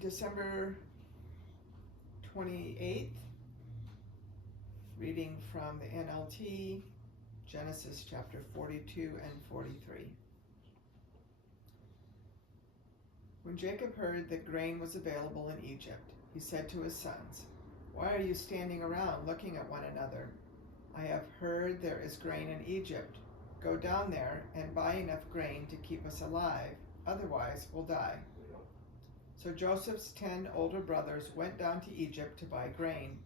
December 28th, reading from the NLT, Genesis chapter 42 and 43. When Jacob heard that grain was available in Egypt, he said to his sons, "Why are you standing around looking at one another? I have heard there is grain in Egypt. Go down there and buy enough grain to keep us alive, otherwise we'll die." So Joseph's 10 older brothers went down to Egypt to buy grain,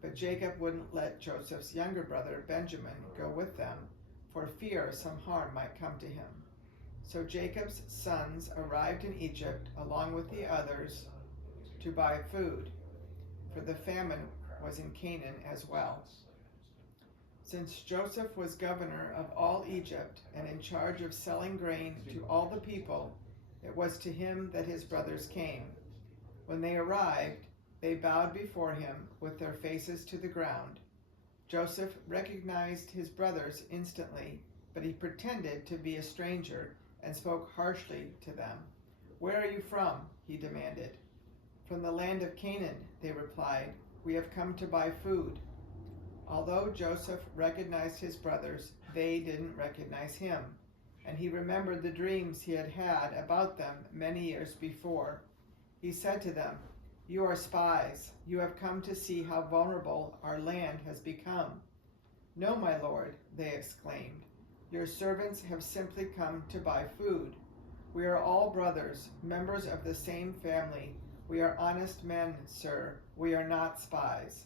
but Jacob wouldn't let Joseph's younger brother Benjamin go with them, for fear some harm might come to him. So Jacob's sons arrived in Egypt along with the others to buy food, for the famine was in Canaan as well. Since Joseph was governor of all Egypt and in charge of selling grain to all the people, it was to him that his brothers came. When they arrived, they bowed before him with their faces to the ground. Joseph recognized his brothers instantly, but he pretended to be a stranger and spoke harshly to them. "Where are you from?" he demanded. "From the land of Canaan," they replied. "We have come to buy food." Although Joseph recognized his brothers, they didn't recognize him, and he remembered the dreams he had had about them many years before. He said to them, "You are spies. You have come to see how vulnerable our land has become." "No, my lord," they exclaimed. "Your servants have simply come to buy food. We are all brothers, members of the same family. We are honest men, sir. We are not spies."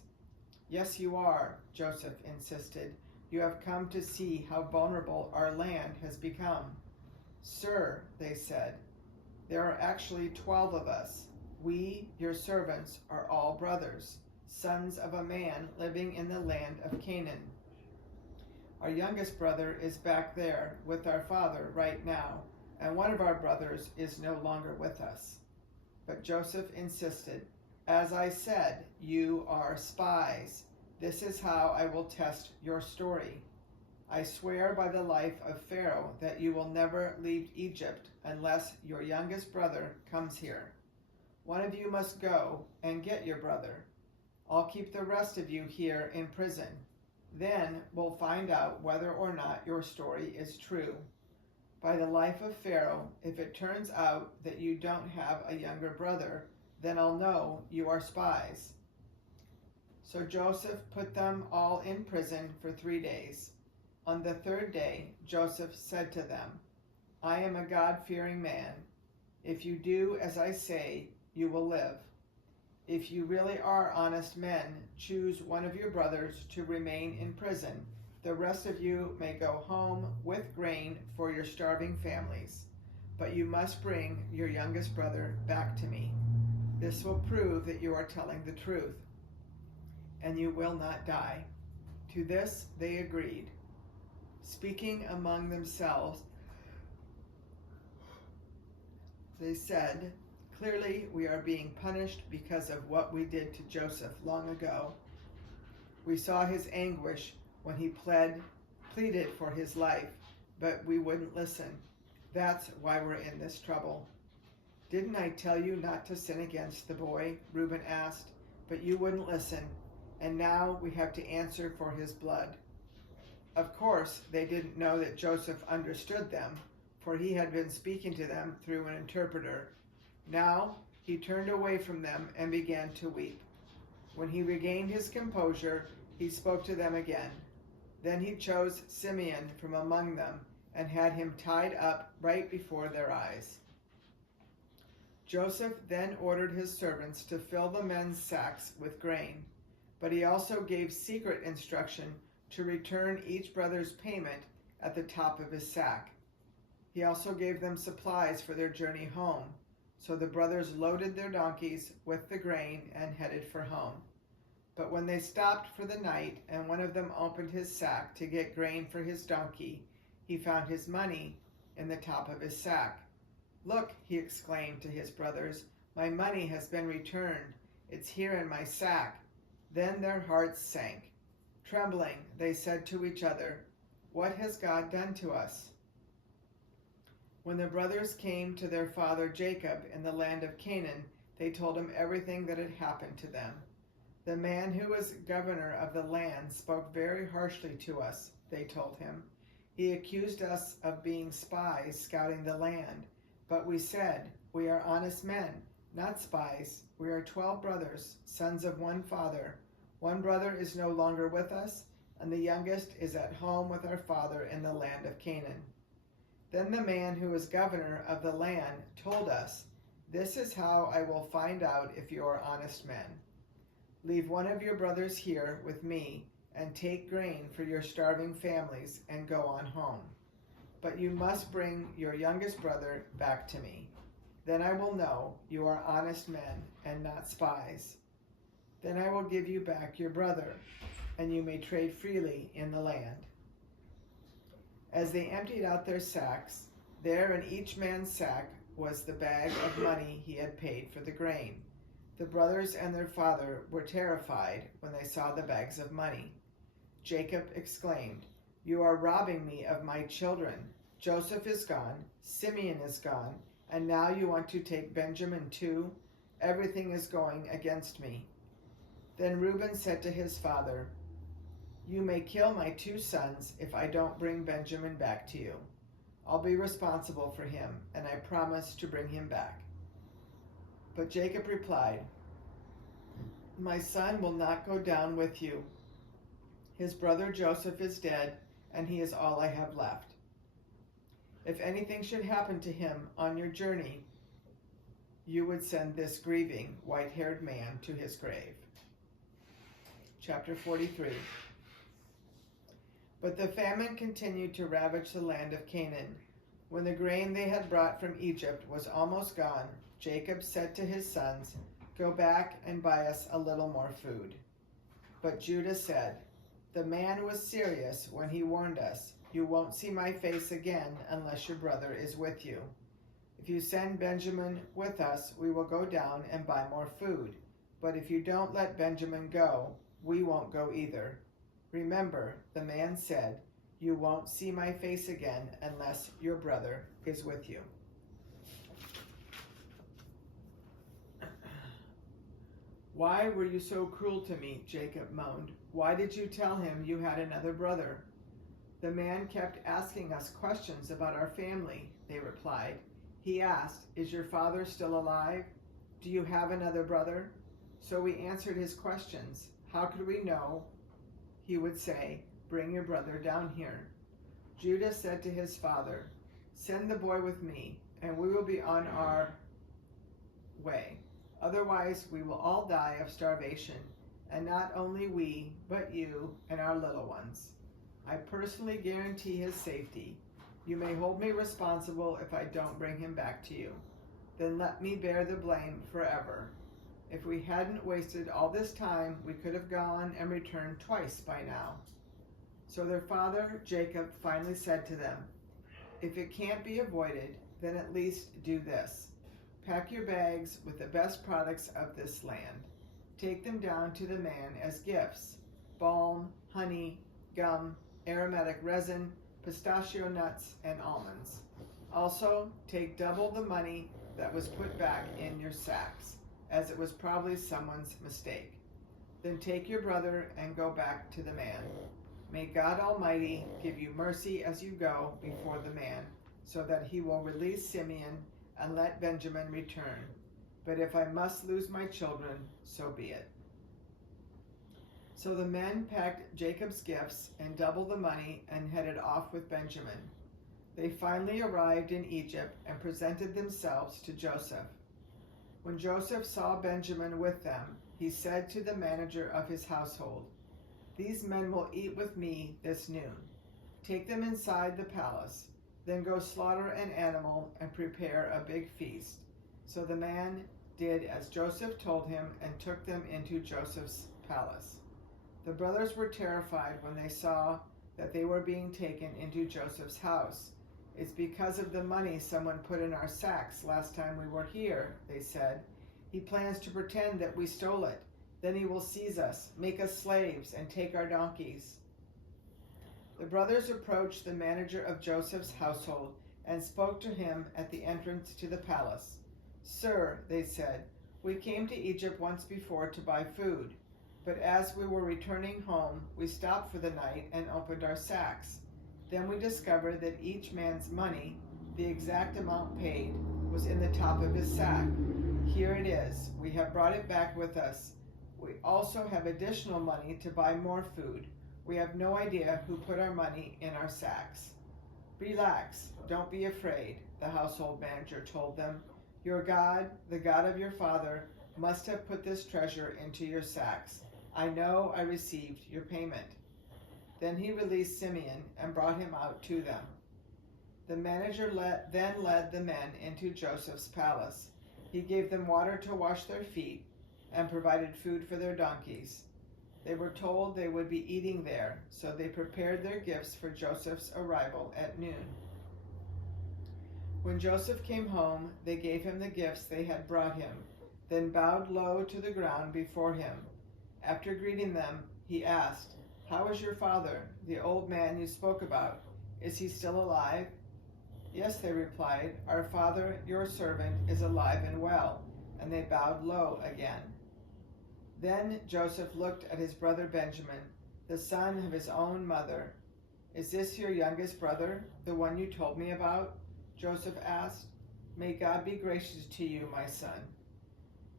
"Yes, you are," Joseph insisted. "You have come to see how vulnerable our land has become." "Sir," they said, "there are actually 12 of us. We, your servants, are all brothers, sons of a man living in the land of Canaan. Our youngest brother is back there with our father right now, and one of our brothers is no longer with us." But Joseph insisted, "As I said, you are spies. This is how I will test your story. I swear by the life of Pharaoh that you will never leave Egypt unless your youngest brother comes here. One of you must go and get your brother. I'll keep the rest of you here in prison. Then we'll find out whether or not your story is true. By the life of Pharaoh, if it turns out that you don't have a younger brother, then I'll know you are spies." So Joseph put them all in prison for 3 days. On the 3rd day, Joseph said to them, "I am a God-fearing man. If you do as I say, you will live. If you really are honest men, choose one of your brothers to remain in prison. The rest of you may go home with grain for your starving families. But you must bring your youngest brother back to me. This will prove that you are telling the truth, and you will not die." To this they agreed. Speaking among themselves, they said, "Clearly we are being punished because of what we did to Joseph long ago. We saw his anguish when he pleaded for his life, but we wouldn't listen. That's why we're in this trouble." "Didn't I tell you not to sin against the boy?" Reuben asked. "But you wouldn't listen, and now we have to answer for his blood." Of course, they didn't know that Joseph understood them, for he had been speaking to them through an interpreter. Now he turned away from them and began to weep. When he regained his composure, he spoke to them again. Then he chose Simeon from among them and had him tied up right before their eyes. Joseph then ordered his servants to fill the men's sacks with grain, but he also gave secret instruction to return each brother's payment at the top of his sack. He also gave them supplies for their journey home. So the brothers loaded their donkeys with the grain and headed for home. But when they stopped for the night and one of them opened his sack to get grain for his donkey, he found his money in the top of his sack. "Look," he exclaimed to his brothers, "my money has been returned. It's here in my sack." Then their hearts sank. Trembling, they said to each other, "What has God done to us?" When the brothers came to their father Jacob in the land of Canaan, They told him everything that had happened to them. The man who was governor of the land spoke very harshly to us, they told him. He accused us of being spies scouting the land. But we said, we are honest men, not spies. We are 12 brothers, sons of one father. One brother is no longer with us, and the youngest is at home with our father in the land of Canaan. Then the man who was governor of the land told us, this is how I will find out if you are honest men. Leave one of your brothers here with me, and take grain for your starving families, and go on home. But you must bring your youngest brother back to me. Then I will know you are honest men and not spies. Then I will give you back your brother, and you may trade freely in the land. As they emptied out their sacks, there in each man's sack was the bag of money he had paid for the grain. The brothers and their father were terrified when they saw the bags of money. Jacob exclaimed, you are robbing me of my children. Joseph is gone, Simeon is gone, and now you want to take Benjamin too? Everything is going against me. Then Reuben said to his father, you may kill my 2 sons if I don't bring Benjamin back to you. I'll be responsible for him, and I promise to bring him back. But Jacob replied, my son will not go down with you. His brother Joseph is dead, and he is all I have left. If anything should happen to him on your journey, you would send this grieving, white-haired man to his grave. Chapter 43. But the famine continued to ravage the land of Canaan. When the grain they had brought from Egypt was almost gone, Jacob said to his sons, go back and buy us a little more food. But Judah said, the man was serious when he warned us, you won't see my face again unless your brother is with you. If you send Benjamin with us, we will go down and buy more food. But if you don't let Benjamin go, we won't go either. Remember, the man said, you won't see my face again unless your brother is with you. Why were you so cruel to me? Jacob moaned. Why did you tell him you had another brother? The man kept asking us questions about our family, they replied. He asked, is your father still alive? Do you have another brother? So we answered his questions. How could we know? He would say, bring your brother down here. Judah said to his father, send the boy with me, and we will be on our way. Otherwise, we will all die of starvation, and not only we, but you and our little ones. I personally guarantee his safety. You may hold me responsible if I don't bring him back to you. Then let me bear the blame forever. If we hadn't wasted all this time, we could have gone and returned twice by now. So their father, Jacob, finally said to them, if it can't be avoided, then at least do this. Pack your bags with the best products of this land. Take them down to the man as gifts: balm, honey, gum, aromatic resin, pistachio nuts, and almonds. Also, take double the money that was put back in your sacks, as it was probably someone's mistake. Then take your brother and go back to the man. May God Almighty give you mercy as you go before the man, so that he will release Simeon and let Benjamin return. But if I must lose my children, so be it. So the men packed Jacob's gifts and doubled the money and headed off with Benjamin. They finally arrived in Egypt and presented themselves to Joseph. When Joseph saw Benjamin with them, he said to the manager of his household, these men will eat with me this noon. Take them inside the palace. Then go slaughter an animal and prepare a big feast. So the man did as Joseph told him and took them into Joseph's palace. The brothers were terrified when they saw that they were being taken into Joseph's house. It's because of the money someone put in our sacks last time we were here, they said. He plans to pretend that we stole it. Then he will seize us, make us slaves, and take our donkeys. The brothers approached the manager of Joseph's household and spoke to him at the entrance to the palace. Sir, they said, We came to Egypt once before to buy food, but as we were returning home, we stopped for the night and opened our sacks. Then we discovered that each man's money, the exact amount paid, was in the top of his sack. Here it is. We have brought it back with us. We also have additional money to buy more food. We have no idea who put our money in our sacks. Relax, don't be afraid, the household manager told them. Your God, the God of your father, must have put this treasure into your sacks. I know I received your payment. Then he released Simeon and brought him out to them. The manager then led the men into Joseph's palace. He gave them water to wash their feet and provided food for their donkeys. They were told they would be eating there, so they prepared their gifts for Joseph's arrival at noon. When Joseph came home, they gave him the gifts they had brought him, then bowed low to the ground before him. After greeting them, he asked, "How is your father, the old man you spoke about? Is he still alive?" "Yes," they replied, "our father, your servant, is alive and well," and they bowed low again. Then Joseph looked at his brother Benjamin, the son of his own mother. "Is this your youngest brother, the one you told me about?" Joseph asked. "May God be gracious to you, my son."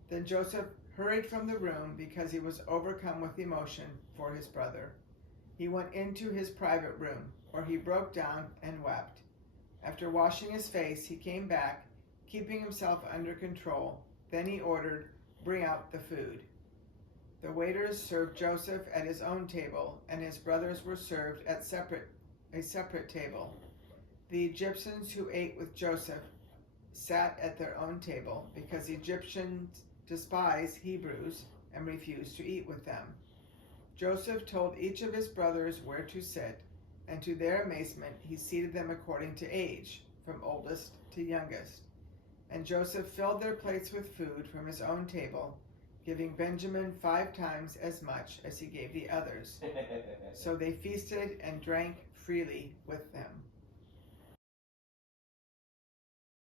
Then Joseph hurried from the room because he was overcome with emotion for his brother. He went into his private room, where he broke down and wept. After washing his face, he came back, keeping himself under control. Then he ordered, "Bring out the food." The waiters served Joseph at his own table, and his brothers were served at a separate table. The Egyptians who ate with Joseph sat at their own table, because Egyptians despise Hebrews and refused to eat with them. Joseph told each of his brothers where to sit, and to their amazement he seated them according to age, from oldest to youngest. And Joseph filled their plates with food from his own table, giving Benjamin 5 times as much as he gave the others. So they feasted and drank freely with them.